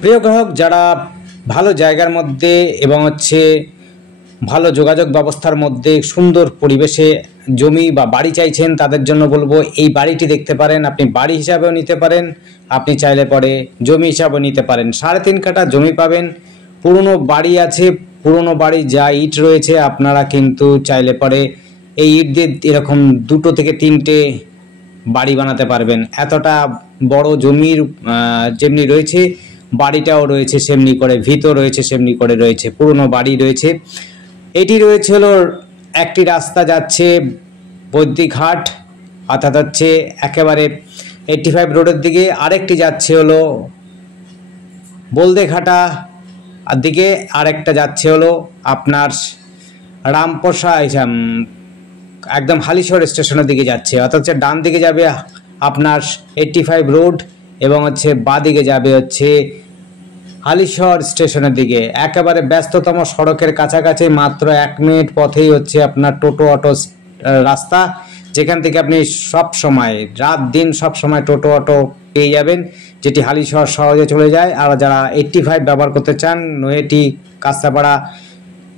প্রিয় গ্রাহক, যারা ভালো জায়গার মধ্যে এবং ভালো যোগাযোগ ব্যবস্থার মধ্যে সুন্দর পরিবেশে জমি বা বাড়ি চাইছেন, তাদের জন্য বলবো এই বাড়িটি দেখতে পারেন। আপনি বাড়ি হিসাবেও নিতে পারেন, আপনি চাইলে পরে জমি হিসাবেও নিতে পারেন। 3.5 কাঠা জমি পাবেন, পুরনো বাড়ি আছে, পুরনো বাড়ি যা ইট রয়েছে আপনারা কিন্তু চাইলে পরে এই ইট দিয়ে এরকম 2 থেকে 3টে বাড়ি বানাতে পারবেন। এতটা বড় জমির যেমনি রয়েছে বাড়িটাও রয়েছে সেমনি করে, ভিতও রয়েছে সেমনি করে রয়েছে, পুরনো বাড়ি রয়েছে। এটি রয়েছে হলো একটি রাস্তা যাচ্ছে বৈদ্যিঘাট, অর্থাৎ একেবারে 85 রোডের দিকে, আরেকটি যাচ্ছে হলো বলদেঘাটা দিকে, আরেকটা যাচ্ছে হলো আপনার রামপোসা একদম হালিশহর স্টেশনের দিকে যাচ্ছে। অর্থাৎ ডান দিকে যাবে আপনার 85 রোড এবং বাঁ দিকে যাবে হালিশহর স্টেশনের দিকে। একেবারে ব্যস্ততম সড়কের কাছাকাছি, মাত্র 1 মিনিট পথেই আপনার টোটো অটো রাস্তা, যেখান থেকে আপনি সব সময় রাত দিন সব সময় টোটো অটো পেয়ে যাবেন, যেটি হালিশহর সহজে চলে যায়। আর যারা 85 ব্যবহার করতে চান, নৈহাটি কাস্তাপাড়া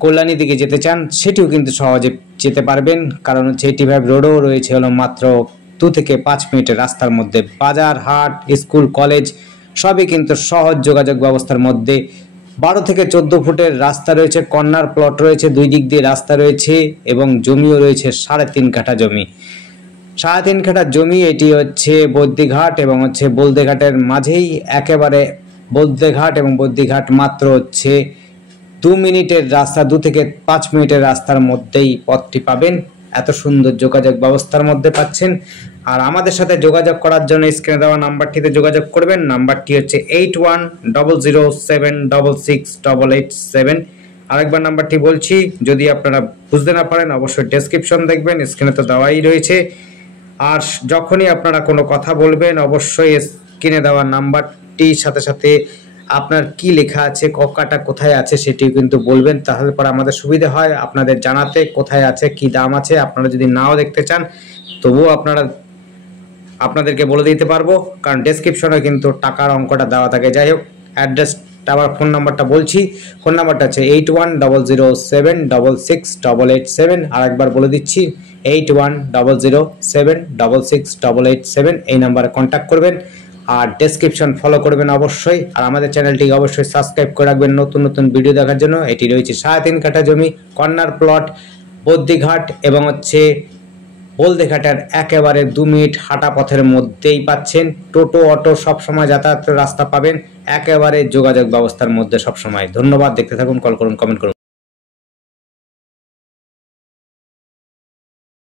কল্যাণী দিকে যেতে চান, সেটিও কিন্তু সহজে যেতে পারবেন, কারণ 85 রোডও রয়েছে হলো মাত্র 2 থেকে 5 মিনিটের রাস্তার মধ্যে। বাজার, হাট, স্কুল, কলেজ সবই কিন্তু সহজ যোগাযোগ ব্যবস্থার মধ্যে। 12 থেকে 14 ফুটের রাস্তা রয়েছে, কর্নার প্লট রয়েছে, 2 দিক দিয়ে রাস্তা রয়েছে এবং জমিও রয়েছে 3.5 কাঠা জমি। 3.5 কাঠা জমি, এটি বৈদ্যিঘাট এবং বলদেঘাটের মাঝেই। একেবারে বলদেঘাট এবং বৈদ্যিঘাট মাত্র 2 মিনিটের রাস্তা, 2 থেকে 5 মিনিটের রাস্তার মধ্যেই পথটি পাবেন। এত সুন্দর যোগাযোগ ব্যবস্থার মধ্যে পাচ্ছেন। আর আমাদের সাথে যোগাযোগ করার জন্য স্ক্রিনে দেওয়া নাম্বারটিতে যোগাযোগ করবেন। নাম্বারটি 8100066887। আরেকবার নাম্বারটি বলছি, যদি আপনারা বুঝতে না পারেন অবশ্যই ডেসক্রিপশন দেখবেন, স্ক্রিনে তো দেওয়াই রয়েছে। আর যখনই আপনারা কোনো কথা বলবেন অবশ্যই স্ক্রিনে দেওয়া নাম্বারটির সাথে সাথে আপনার কি লেখা আছে, কাটা কোথায় আছে সেটিও কিন্তু বলবেন, তাহলে পরে আমাদের সুবিধা হয় আপনাদের জানাতে কোথায় আছে, কি দাম আছে। আপনারা যদি নাও দেখতে চান তবুও আপনাদেরকে বলে দিতে পারবো, কারণ ডেসক্রিপশনে কিন্তু টাকার অঙ্কটা দেওয়া থাকে। যাই হোক, অ্যাড্রেসটা আবার ফোন নাম্বারটা বলছি, ফোন নাম্বারটা 8100766887। আর একবার বলে দিচ্ছি, 8100766887। এই নাম্বারে কন্ট্যাক্ট করবেন আর ডেসক্রিপশন ফলো করবেন অবশ্যই। আর আমাদের চ্যানেলটিকে অবশ্যই সাবস্ক্রাইব করে রাখবেন নতুন নতুন ভিডিও দেখার জন্য। এটি রয়েছে 3.5 কাঠা জমি, কর্নার প্লট, বৈদ্যিঘাট এবং বলদেঘাটের একেবারে 2 মিনিট হাঁটা পথের মধ্যেই পাচ্ছেন। টোটো অটো সবসময় যাতায়াতের রাস্তা পাবেন, একেবারে যোগাযোগ ব্যবস্থার মধ্যে সবসময়। ধন্যবাদ, দেখতে থাকুন, কল করুন, কমেন্ট করুন।